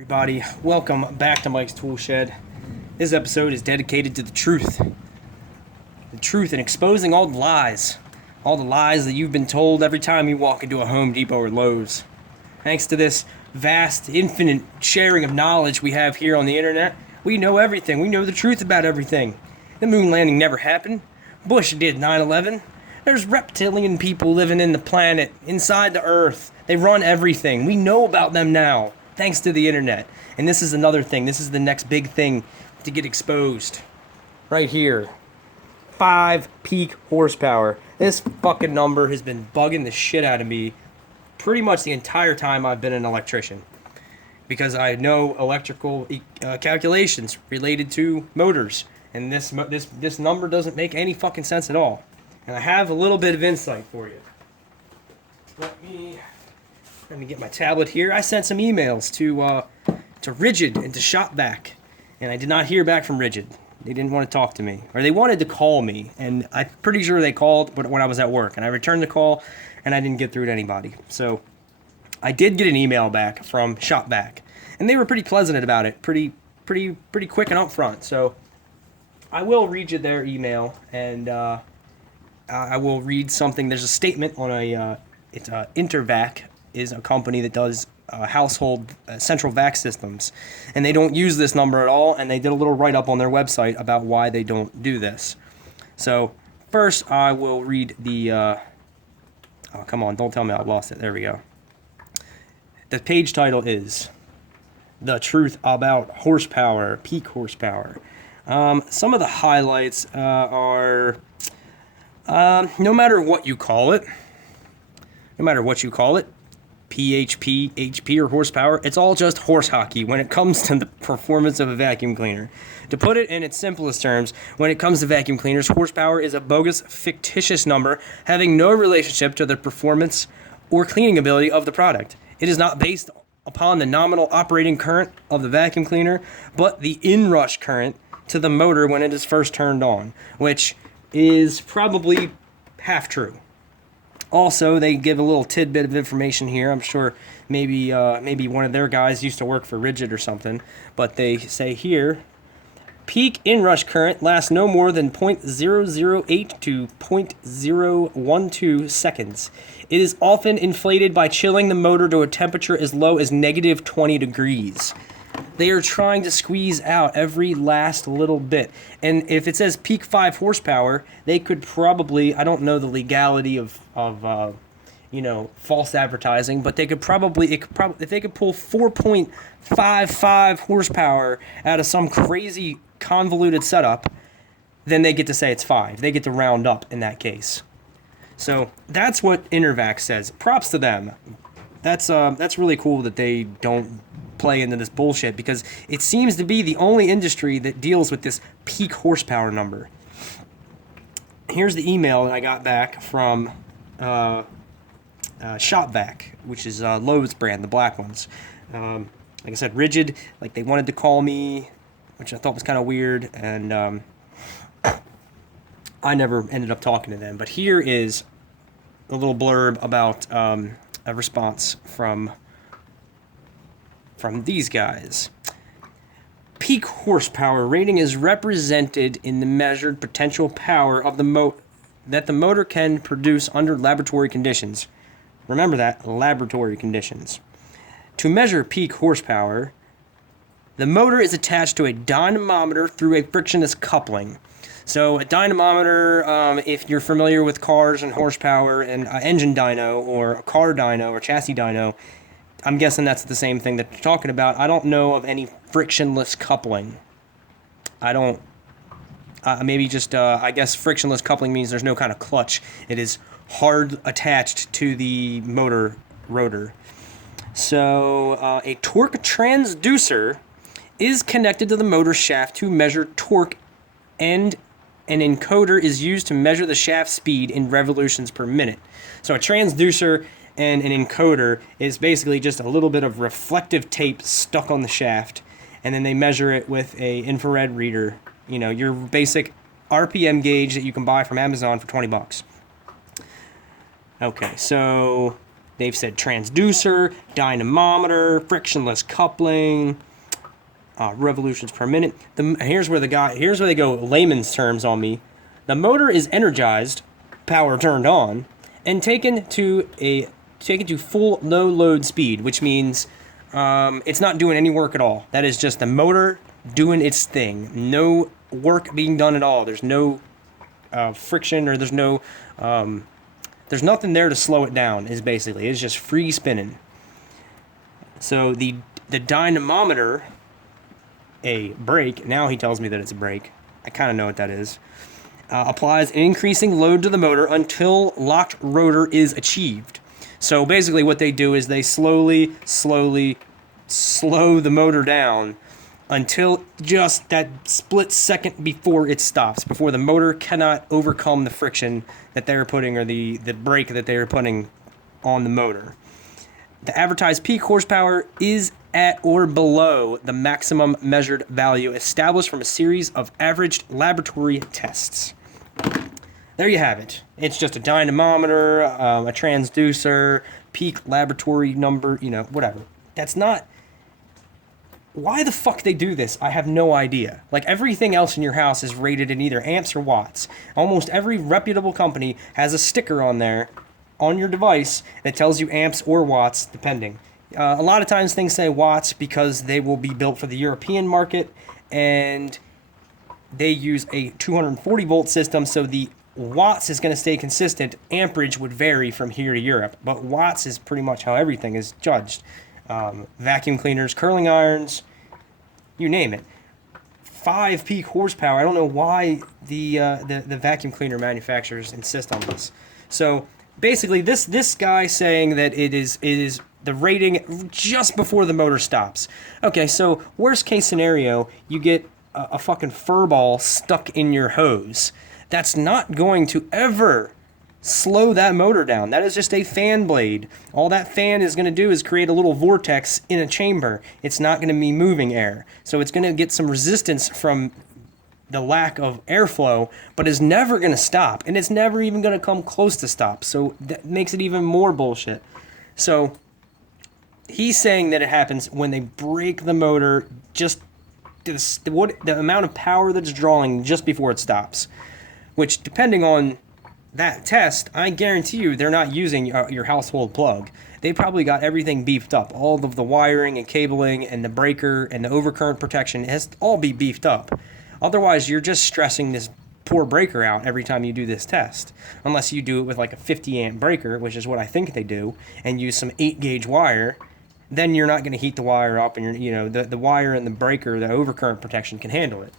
Everybody, welcome back to Mike's Tool Shed. This episode is dedicated to the truth. The truth and exposing all the lies. All the lies that you've been told every time you walk into a Home Depot or Lowe's. Thanks to this vast, infinite sharing of knowledge we have here on the internet, we know everything. We know the truth about everything. The moon landing never happened. Bush did 9/11. There's reptilian people living in the planet, inside the earth. They run everything. We know about them now. Thanks to the internet. And this is another thing. This is the next big thing to get exposed. Right here. 5 peak horsepower. This fucking number has been bugging the shit out of me pretty much the entire time I've been an electrician. Because I know electrical calculations related to motors. And this number doesn't make any fucking sense at all. And I have a little bit of insight for you. Let me get my tablet here. I sent some emails to Rigid and to Shopback, and I did not hear back from Rigid. They didn't want to talk to me, or they wanted to call me, and I'm pretty sure they called, but when I was at work, and I returned the call, and I didn't get through to anybody. So I did get an email back from Shopback, and they were pretty pleasant about it, pretty quick and upfront. So I will read you their email, and I will read something. There's a statement on it's Intervac. Is a company that does household central vac systems, and they don't use this number at all, and they did a little write-up on their website about why they don't do this. So first I will read the oh, come on, don't tell me I lost it. There we go. The page title is The Truth About Horsepower, Peak Horsepower. Some of the highlights are no matter what you call it, PHP, HP, or horsepower, it's all just horse hockey when it comes to the performance of a vacuum cleaner. To put it in its simplest terms, when it comes to vacuum cleaners, horsepower is a bogus, fictitious number having no relationship to the performance or cleaning ability of the product. It is not based upon the nominal operating current of the vacuum cleaner, but the inrush current to the motor when it is first turned on, which is probably half true. Also, they give a little tidbit of information here. I'm sure maybe one of their guys used to work for Rigid or something. But they say here, peak inrush current lasts no more than 0.008 to 0.012 seconds. It is often inflated by chilling the motor to a temperature as low as negative 20 degrees. They are trying to squeeze out every last little bit. And if it says peak 5 horsepower, they could probably, I don't know the legality of false advertising, but they could probably, if they could pull 4.55 horsepower out of some crazy convoluted setup, then they get to say it's 5. They get to round up in that case. So that's what Intervac says. Props to them. That's really cool that they don't play into this bullshit, because it seems to be the only industry that deals with this peak horsepower number. Here's the email that I got back from Shopvac, which is Lowe's brand, the black ones. Like I said, Rigid, like they wanted to call me, which I thought was kind of weird, and I never ended up talking to them. But here is a little blurb about a response from these guys. Peak horsepower rating is represented in the measured potential power of the that the motor can produce under laboratory conditions. Remember that, laboratory conditions. To measure peak horsepower, the motor is attached to a dynamometer through a frictionless coupling. So a dynamometer, if you're familiar with cars and horsepower and engine dyno or a car dyno or chassis dyno, I'm guessing that's the same thing that you're talking about. I don't know of any frictionless coupling. I don't. I guess frictionless coupling means there's no kind of clutch. It is hard attached to the motor rotor. So a torque transducer is connected to the motor shaft to measure torque, and an encoder is used to measure the shaft speed in revolutions per minute. So a transducer and an encoder is basically just a little bit of reflective tape stuck on the shaft, and then they measure it with a infrared reader, your basic RPM gauge that you can buy from Amazon for $20. Okay, so They've said transducer, dynamometer, frictionless coupling, revolutions per minute. Here's where they go layman's terms on me. The motor is energized, power turned on, and taken to full no load speed, which means it's not doing any work at all. That is just the motor doing its thing. No work being done at all. There's no friction, or there's nothing there to slow it down. It's just free spinning. So the dynamometer, a brake. Now he tells me that it's a brake. I kind of know what that is. Applies an increasing load to the motor until locked rotor is achieved. So basically what they do is they slowly slow the motor down until just that split second before it stops, before the motor cannot overcome the friction that they're putting, or the brake that they're putting on the motor. The advertised peak horsepower is at or below the maximum measured value established from a series of averaged laboratory tests. There you have it. It's just a dynamometer, a transducer, peak laboratory number, whatever. That's not... Why the fuck they do this, I have no idea. Like, everything else in your house is rated in either amps or watts. Almost every reputable company has a sticker on there, on your device, that tells you amps or watts, depending. A lot of times things say watts because they will be built for the European market, and they use a 240 volt system, so the watts is going to stay consistent. Amperage would vary from here to Europe, but watts is pretty much how everything is judged. Vacuum cleaners, curling irons, you name it. 5 peak horsepower. I don't know why the vacuum cleaner manufacturers insist on this. So basically, this guy saying that it is the rating just before the motor stops. Okay, so worst case scenario, you get a fucking fur ball stuck in your hose. That's not going to ever slow that motor down. That is just a fan blade. All that fan is going to do is create a little vortex in a chamber. It's not going to be moving air. So it's going to get some resistance from the lack of airflow, but is never going to stop. And it's never even going to come close to stop. So that makes it even more bullshit. So he's saying that it happens when they break the motor, just the amount of power that's drawing just before it stops. Which, depending on that test, I guarantee you they're not using your household plug. They probably got everything beefed up. All of the wiring and cabling and the breaker and the overcurrent protection has to all be beefed up. Otherwise, you're just stressing this poor breaker out every time you do this test. Unless you do it with like a 50 amp breaker, which is what I think they do, and use some 8 gauge wire, then you're not going to heat the wire up, and the wire and the breaker, the overcurrent protection can handle it.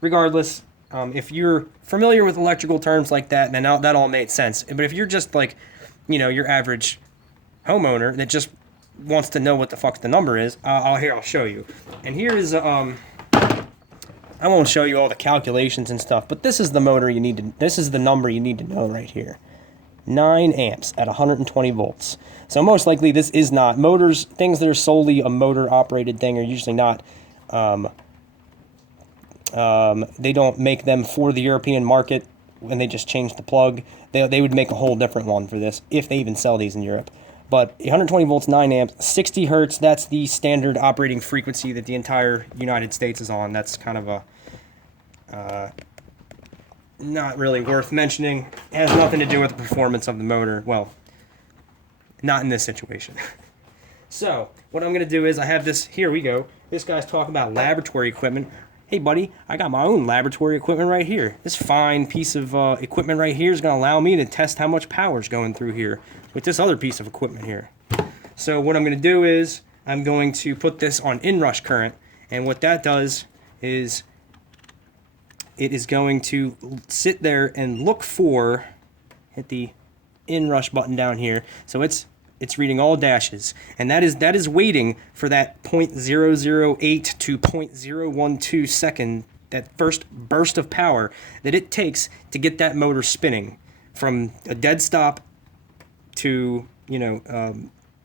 Regardless, if you're familiar with electrical terms like that, then that all made sense. But if you're just like, your average homeowner that just wants to know what the fuck the number is, I'll show you. And here is, I won't show you all the calculations and stuff, but this is the this is the number you need to know right here. 9 amps at 120 volts. So most likely this is not motors. Things that are solely a motor operated thing are usually not, they don't make them for the European market, and they just change the plug. They would make a whole different one for this, if they even sell these in Europe. But 120 volts, 9 amps, 60 hertz, that's the standard operating frequency that the entire United States is on. That's kind of a, not really worth mentioning. It has nothing to do with the performance of the motor. Well, not in this situation. So, what I'm going to do is, I have this, here we go. This guy's talking about laboratory equipment. Hey buddy, I got my own laboratory equipment right here. This fine piece of equipment right here is going to allow me to test how much power is going through here with this other piece of equipment here. So what I'm going to do is, I'm going to put this on inrush current, and what that does is, it is going to sit there and look for, hit the inrush button down here, so it's reading all dashes, and that is waiting for that 0.008 to 0.012 second, that first burst of power that it takes to get that motor spinning from a dead stop to,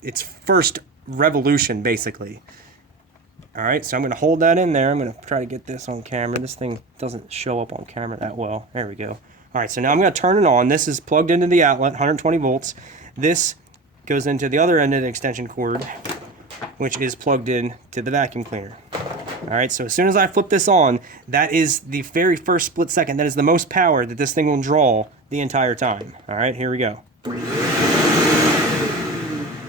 its first revolution, basically. All right, so I'm going to hold that in there. I'm going to try to get this on camera. This thing doesn't show up on camera that well. There we go. All right, so now I'm going to turn it on. This is plugged into the outlet, 120 volts. This goes into the other end of the extension cord, which is plugged in to the vacuum cleaner. All right, so as soon as I flip this on, that is the very first split second. That is the most power that this thing will draw the entire time. All right, here we go. And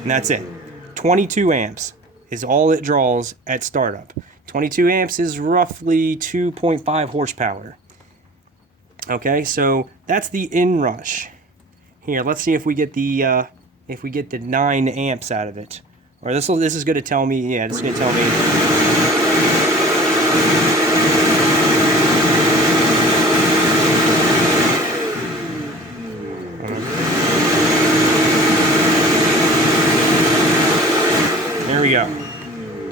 that's it. 22 amps is all it draws at startup. 22 amps is roughly 2.5 horsepower. Okay, so that's the inrush. Here, let's see if we get the 9 amps out of it. Or this is going to tell me, yeah, this is going to tell me. There we go.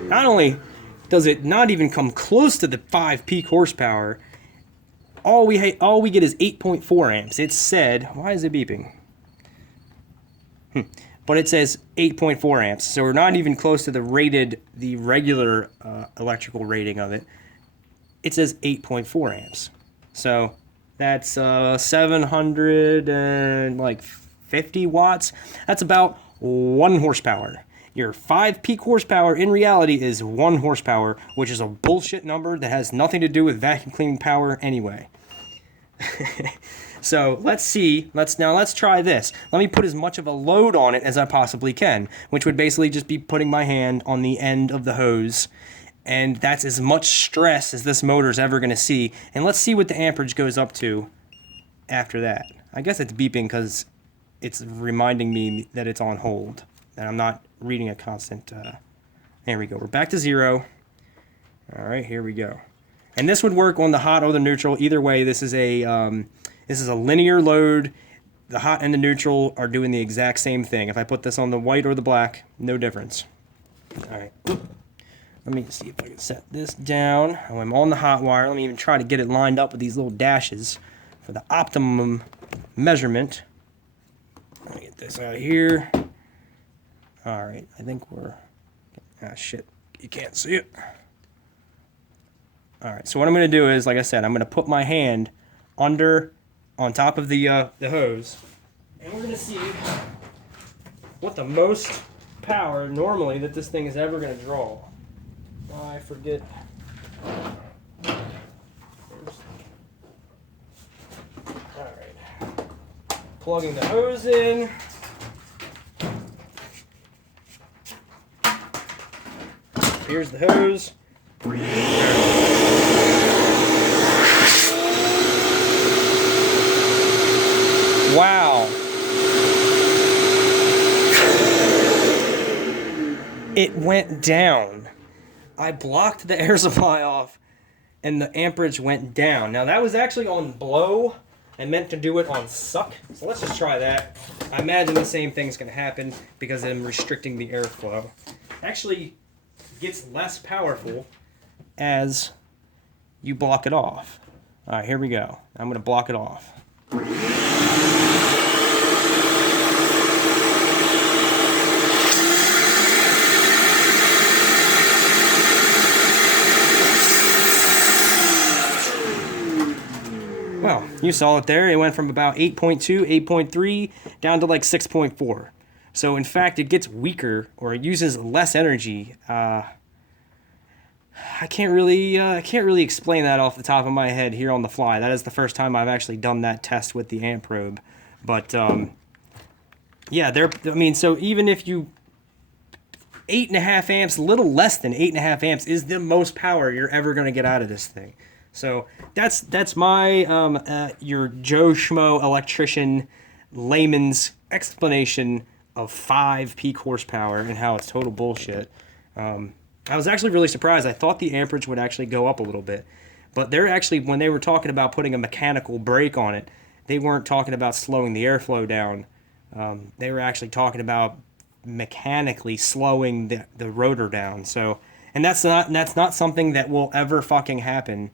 Not only does it not even come close to the 5 peak horsepower, all we get is 8.4 amps. It said, why is it beeping? But it says 8.4 amps, so we're not even close to the regular electrical rating of it. It says 8.4 amps. So that's 750 watts. That's about 1 horsepower. Your 5 peak horsepower in reality is 1 horsepower, which is a bullshit number that has nothing to do with vacuum cleaning power anyway. So let's see. Let's try this. Let me put as much of a load on it as I possibly can, which would basically just be putting my hand on the end of the hose. And that's as much stress as this motor is ever going to see. And let's see what the amperage goes up to after that. I guess it's beeping because it's reminding me that it's on hold, that I'm not reading a constant. There we go. We're back to 0. All right, here we go. And this would work on the hot or the neutral. Either way, this is a linear load. The hot and the neutral are doing the exact same thing. If I put this on the white or the black, no difference. All right. Let me see if I can set this down. Oh, I'm on the hot wire. Let me even try to get it lined up with these little dashes for the optimum measurement. Let me get this out of here. All right. I think we're... Ah, shit. You can't see it. All right. So what I'm going to do is, like I said, I'm going to put my hand on top of the hose, and we're going to see what the most power normally that this thing is ever going to draw. Oh, I forget. Alright. Plugging the hose in. Here's the hose. Wow. It went down. I blocked the air supply off and the amperage went down. Now that was actually on blow. I meant to do it on suck. So let's just try that. I imagine the same thing's going to happen because I'm restricting the airflow. Actually gets less powerful as you block it off. All right, here we go. I'm going to block it off. Well, you saw it there. It went from about 8.2, 8.3 down to like 6.4. So in fact, it gets weaker, or it uses less energy. I can't really explain that off the top of my head here on the fly. That is the first time I've actually done that test with the amp probe. But yeah, so even if you 8.5 amps, a little less than 8.5 amps is the most power you're ever going to get out of this thing. So that's my your Joe Schmo electrician layman's explanation of 5 peak horsepower and how it's total bullshit. I was actually really surprised. I thought the amperage would actually go up a little bit, but they're actually, when they were talking about putting a mechanical brake on it, they weren't talking about slowing the airflow down. They were actually talking about mechanically slowing the rotor down. So, and that's not something that will ever fucking happen.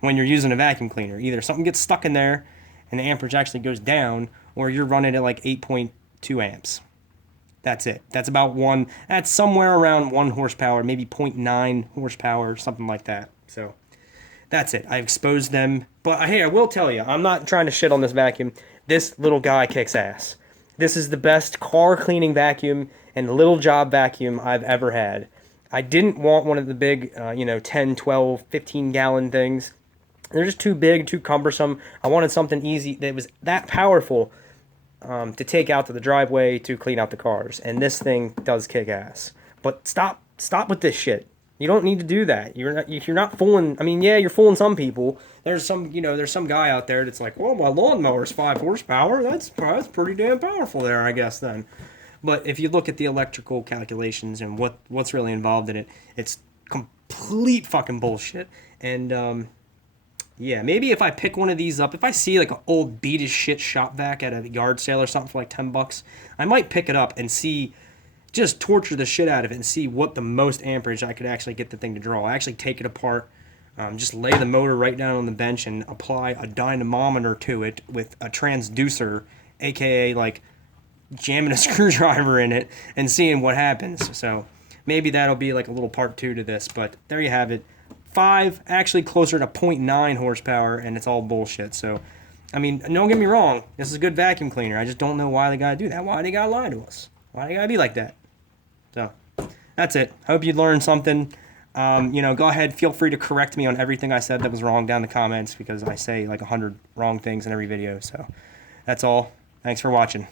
When you're using a vacuum cleaner. Either something gets stuck in there and the amperage actually goes down, or you're running at like 8.2 amps. That's it. That's somewhere around 1 horsepower, maybe 0.9 horsepower, something like that. So that's it. I exposed them. But hey, I will tell you, I'm not trying to shit on this vacuum. This little guy kicks ass. This is the best car cleaning vacuum and little job vacuum I've ever had. I didn't want one of the big, 10, 12, 15 gallon things. They're just too big, too cumbersome. I wanted something easy that was that powerful to take out to the driveway to clean out the cars. And this thing does kick ass. But stop with this shit. You don't need to do that. You're not fooling. I mean, yeah, you're fooling some people. There's some guy out there that's like, well, my lawnmower's 5 horsepower. That's pretty damn powerful there, I guess then. But if you look at the electrical calculations and what's really involved in it, it's complete fucking bullshit. And yeah, maybe if I pick one of these up, if I see like an old beat as shit shop vac at a yard sale or something for like $10, I might pick it up and see, just torture the shit out of it and see what the most amperage I could actually get the thing to draw. I actually take it apart, just lay the motor right down on the bench and apply a dynamometer to it with a transducer, aka like jamming a screwdriver in it and seeing what happens. So maybe that'll be like a little part 2 to this, but there you have it. 5, actually closer to 0.9 horsepower, and it's all bullshit. So, I mean, don't get me wrong, this is a good vacuum cleaner. I just don't know why they gotta do that. Why they gotta lie to us? Why they gotta be like that? So, that's it. Hope you learned something. Go ahead, feel free to correct me on everything I said that was wrong down in the comments, because I say like 100 wrong things in every video. So, that's all. Thanks for watching.